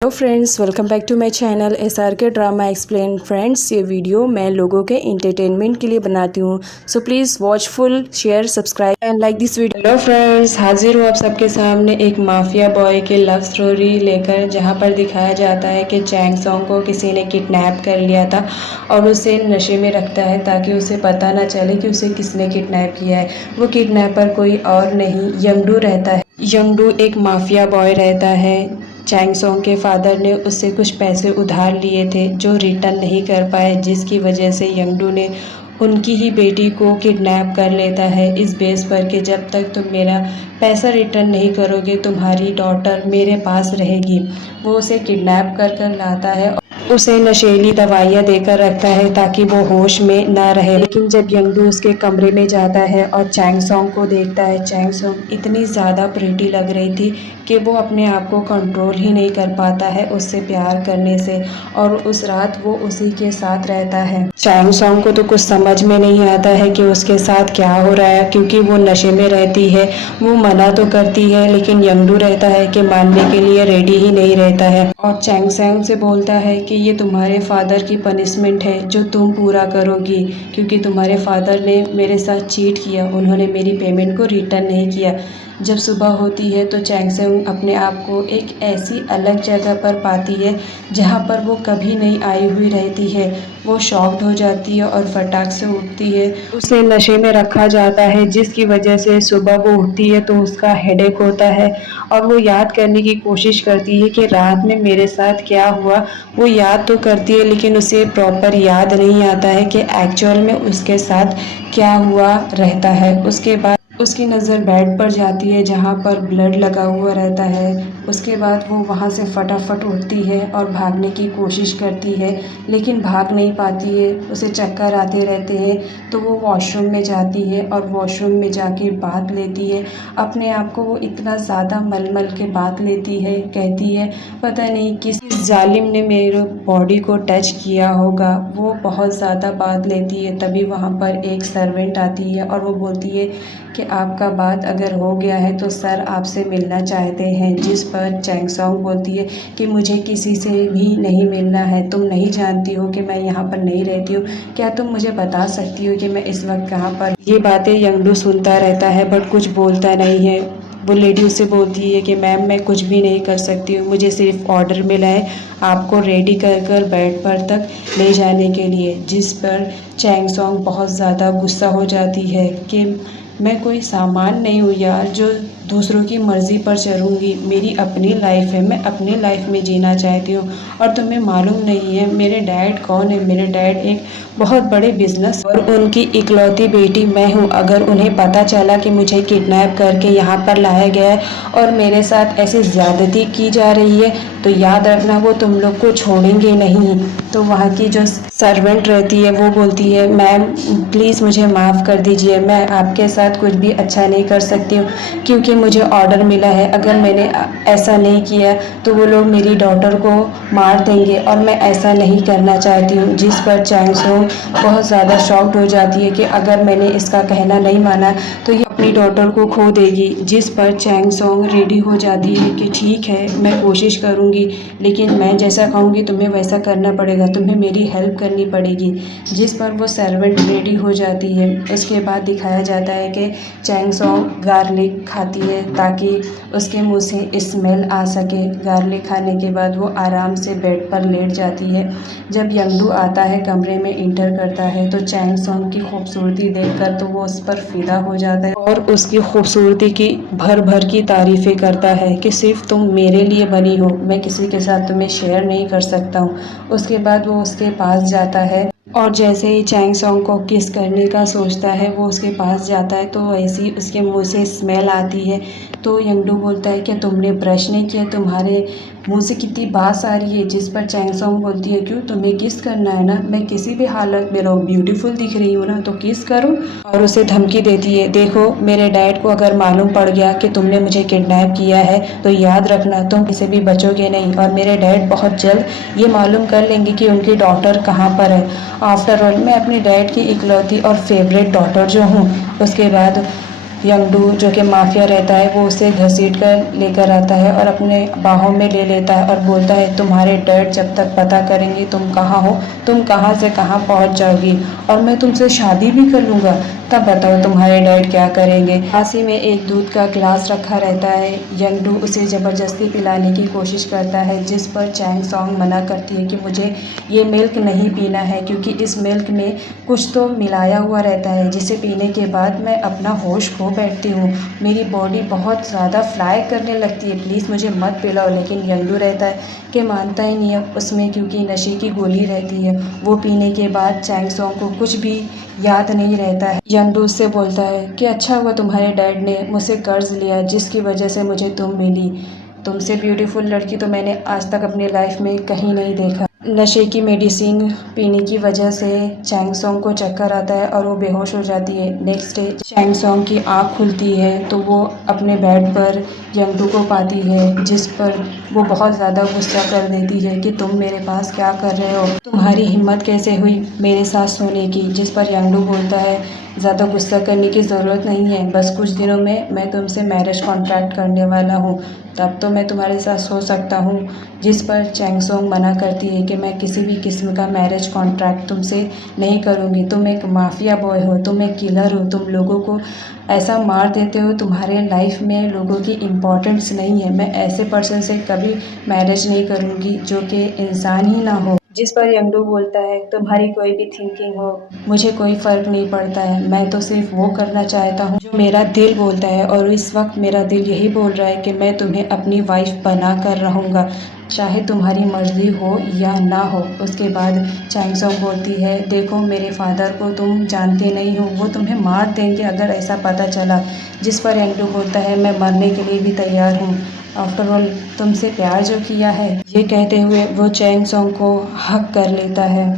Hello friends, welcome back to my channel SRK drama explain. Friends, ये video मैं लोगों के एंटरटेनमेंट के लिए बनाती हूँ, so please watch full, share, subscribe and like this video. Hello friends, हाजिर हूँ आप सबके सामने एक माफिया बॉय की लव स्टोरी लेकर, जहाँ पर दिखाया जाता है कि चैंग सॉन्ग को किसी ने किडनैप कर लिया था और उसे नशे में रखता है ताकि उसे पता ना चले कि उसे किसने किडनैप किया है। वो किडनैपर कोई और नहीं, यंगडू रहता है। यंगडू एक माफिया बॉय रहता है। चैंग सॉन्ग के फादर ने उससे कुछ पैसे उधार लिए थे जो रिटर्न नहीं कर पाए, जिसकी वजह से यंगडू ने उनकी ही बेटी को किडनैप कर लेता है इस बेस पर कि जब तक तुम मेरा पैसा रिटर्न नहीं करोगे तुम्हारी डॉटर मेरे पास रहेगी। वो उसे किडनैप कर कर लाता है, उसे नशीली दवाइयाँ देकर रखता है ताकि वो होश में ना रहे। लेकिन जब यंगडू उसके कमरे में जाता है और चैंग सॉन्ग को देखता है, चैंग सॉन्ग इतनी ज़्यादा प्रीटी लग रही थी कि वो अपने आप को कंट्रोल ही नहीं कर पाता है उससे प्यार करने से, और उस रात वो उसी के साथ रहता है। चैंग सॉन्ग को तो कुछ समझ में नहीं आता है कि उसके साथ क्या हो रहा है, क्योंकि वो नशे में रहती है। वो मना तो करती है लेकिन यंगडू रहता है कि मानने के लिए रेडी ही नहीं रहता है, और चैंग सॉन्ग से बोलता है कि ये तुम्हारे फादर की पनिशमेंट है जो तुम पूरा करोगी, क्योंकि तुम्हारे फादर ने मेरे साथ चीट किया, उन्होंने मेरी पेमेंट को रिटर्न नहीं किया। जब सुबह होती है तो चैंग सॉन्ग अपने आप को एक ऐसी अलग जगह पर पाती है जहाँ पर वो कभी नहीं आई हुई रहती है। वो शॉक्ड हो जाती है और फटाक से उठती है। उसे नशे में रखा जाता है जिसकी वजह से सुबह वो उठती है तो उसका हेडेक होता है और वो याद करने की कोशिश करती है कि रात में मेरे साथ क्या हुआ। वो याद तो करती है लेकिन उसे प्रॉपर याद नहीं आता है कि एक्चुअल में उसके साथ क्या हुआ रहता है। उसके बाद उसकी नज़र बेड पर जाती है जहाँ पर ब्लड लगा हुआ रहता है। उसके बाद वो वहाँ से फटाफट उठती है और भागने की कोशिश करती है लेकिन भाग नहीं पाती है, उसे चक्कर आते रहते हैं। तो वो वॉशरूम में जाती है और वॉशरूम में जाके बात लेती है अपने आप को। वो इतना ज़्यादा मल के बात लेती है, कहती है पता नहीं किस जालिम ने मेरे बॉडी को टच किया होगा। वो बहुत ज़्यादा बात लेती है। तभी वहाँ पर एक सर्वेंट आती है और वो बोलती है कि आपका बात अगर हो गया है तो सर आपसे मिलना चाहते हैं। जिस पर चैंग सॉन्ग बोलती है कि मुझे किसी से भी नहीं मिलना है, तुम नहीं जानती हो कि मैं यहाँ पर नहीं रहती हूँ, क्या तुम मुझे बता सकती हो कि मैं इस वक्त कहाँ पर। ये बातें यंगडू सुनता रहता है बट कुछ बोलता नहीं है। वो लेडी उससे बोलती है कि मैम मैं कुछ भी नहीं कर सकती हूँ, मुझे सिर्फ ऑर्डर मिला है आपको रेडी कर कर बेड पर तक ले जाने के लिए। जिस पर चैंग सॉन्ग बहुत ज़्यादा गुस्सा हो जाती है कि मैं कोई सामान नहीं हूँ यार जो दूसरों की मर्ज़ी पर चलूँगी। मेरी अपनी लाइफ है, मैं अपनी लाइफ में जीना चाहती हूँ और तुम्हें मालूम नहीं है मेरे डैड कौन है। मेरे डैड एक बहुत बड़े बिजनेस और उनकी इकलौती बेटी मैं हूँ। अगर उन्हें पता चला कि मुझे किडनैप करके यहाँ पर लाया गया है और मेरे साथ ऐसी ज़्यादती की जा रही है तो याद रखना वो तुम लोग को छोड़ेंगे नहीं। तो वहाँ की जो सर्वेंट रहती है वो बोलती है मैम प्लीज़ मुझे माफ़ कर दीजिए, मैं आपके साथ कुछ भी अच्छा नहीं कर सकती हूँ क्योंकि मुझे ऑर्डर मिला है। अगर मैंने ऐसा नहीं किया तो वो लोग मेरी डॉटर को मार देंगे और मैं ऐसा नहीं करना चाहती हूँ। जिस पर चैंग सॉन्ग बहुत ज़्यादा शॉक्ड हो जाती है कि अगर मैंने इसका कहना नहीं माना तो ये अपनी डॉटर को खो देगी। जिस पर चैंग सॉन्ग रेडी हो जाती है कि ठीक है मैं कोशिश करूँगी लेकिन मैं जैसा कहूँगी तुम्हें वैसा करना पड़ेगा, तुम्हें मेरी हेल्प करनी पड़ेगी। जिस पर वो सर्वेंट रेडी हो जाती है। उसके बाद दिखाया जाता है कि चैंग सॉन्ग गार्लिक खाती है ताकि उसके मुंह से स्मेल आ सके। गार्लिक खाने के बाद वो आराम से बेड पर लेट जाती है। जब यंगडू आता है कमरे में इंटर करता है तो चैंग सॉन्ग की खूबसूरती देखकर तो वो उस पर फिदा हो जाता है और उसकी खूबसूरती की भर भर की तारीफ़ें करता है कि सिर्फ तुम मेरे लिए बनी हो, मैं किसी के साथ तुम्हें शेयर नहीं कर सकता हूँ। उसके बाद वो उसके पास जाता है और जैसे ही चैंग सॉन्ग को किस करने का सोचता है वो उसके पास जाता है तो वैसे ही उसके मुंह से स्मेल आती है। तो यंगडू बोलता है कि तुमने ब्रश नहीं किया, तुम्हारे मुंह से कितनी बास आ रही है। जिस पर चैंग सॉन्ग बोलती है क्यों तुम्हें किस करना है ना, मैं किसी भी हालत में रहूँ ब्यूटीफुल दिख रही हूँ ना तो किस करूँ। और उसे धमकी देती है देखो मेरे डैड को अगर मालूम पड़ गया कि तुमने मुझे किडनैप किया है तो याद रखना तुम किसी भी बचोगे नहीं, और मेरे डैड बहुत जल्द ये मालूम कर लेंगे कि उनकी डॉटर कहाँ पर है। आफ्टर ऑल मैं अपने डैड की इकलौती और फेवरेट डॉटर जो हूँ। उसके बाद यंगडू जो कि माफिया रहता है वो उसे घसीट कर लेकर आता है और अपने बाहों में ले लेता है और बोलता है तुम्हारे डैड जब तक पता करेंगे तुम कहाँ हो, तुम कहाँ से कहाँ पहुँच जाओगी और मैं तुमसे शादी भी कर लूँगा, तब बताओ तुम्हारे डैड क्या करेंगे। पास ही में एक दूध का गिलास रखा रहता है। यंगडू उसे ज़बरदस्ती पिलाने की कोशिश करता है, जिस पर चैंग सॉन्ग मना करती है कि मुझे ये मिल्क नहीं पीना है क्योंकि इस मिल्क में कुछ तो मिलाया हुआ रहता है जिसे पीने के बाद मैं अपना होश खो बैठती हूँ, मेरी बॉडी बहुत ज़्यादा फ्लाई करने लगती है, प्लीज़ मुझे मत पिलाओ। लेकिन यंगडू रहता है कि मानता ही नहीं है उसमें, क्योंकि नशे की गोली रहती है। वो पीने के बाद चैंग सॉन्ग को कुछ भी याद नहीं रहता है। यंगडू उससे बोलता है कि अच्छा हुआ तुम्हारे डैड ने मुझसे कर्ज लिया जिसकी वजह से मुझे तुम मिली, तुमसे ब्यूटीफुल लड़की तो मैंने आज तक अपनी लाइफ में कहीं नहीं देखा। नशे की मेडिसिन पीने की वजह से चैंग सॉन्ग को चक्कर आता है और वो बेहोश हो जाती है। नेक्स्ट डे चैंग सॉन्ग की आँख खुलती है तो वो अपने बेड पर यंगडू को पाती है, जिस पर वो बहुत ज़्यादा गुस्सा कर देती है कि तुम मेरे पास क्या कर रहे हो, तुम्हारी हिम्मत कैसे हुई मेरे साथ सोने की। जिस पर यंगडू बोलता है ज़्यादा गुस्सा करने की ज़रूरत नहीं है, बस कुछ दिनों में मैं तुमसे मैरिज कॉन्ट्रैक्ट करने वाला हूँ, तब तो मैं तुम्हारे साथ सो सकता हूँ। जिस पर चैंग सॉन्ग मना करती है कि मैं किसी भी किस्म का मैरिज कॉन्ट्रैक्ट तुमसे नहीं करूँगी, तुम एक माफिया बॉय हो, तुम एक किलर हो, तुम लोगों को ऐसा मार देते हो, तुम्हारे लाइफ में लोगों की इम्पोर्टेंस नहीं है, मैं ऐसे पर्सन से कभी मैरिज नहीं करूँगी जो कि इंसान ही ना हो। जिस पर यंगडू बोलता है तुम्हारी कोई भी थिंकिंग हो मुझे कोई फ़र्क नहीं पड़ता है, मैं तो सिर्फ वो करना चाहता हूँ जो मेरा दिल बोलता है और इस वक्त मेरा दिल यही बोल रहा है कि मैं तुम्हें अपनी वाइफ बना कर रहूँगा, चाहे तुम्हारी मर्ज़ी हो या ना हो। उसके बाद चैंग सॉन्ग बोलती है देखो मेरे फादर को तुम जानते नहीं हो, वो तुम्हें मार देंगे अगर ऐसा पता चला। जिस पर यंगडू बोलता है मैं मरने के लिए भी तैयार हूँ, आफ्टर ऑल तुमसे प्यार जो किया है। ये कहते हुए वो चैंग सॉन्ग को हग कर लेता है।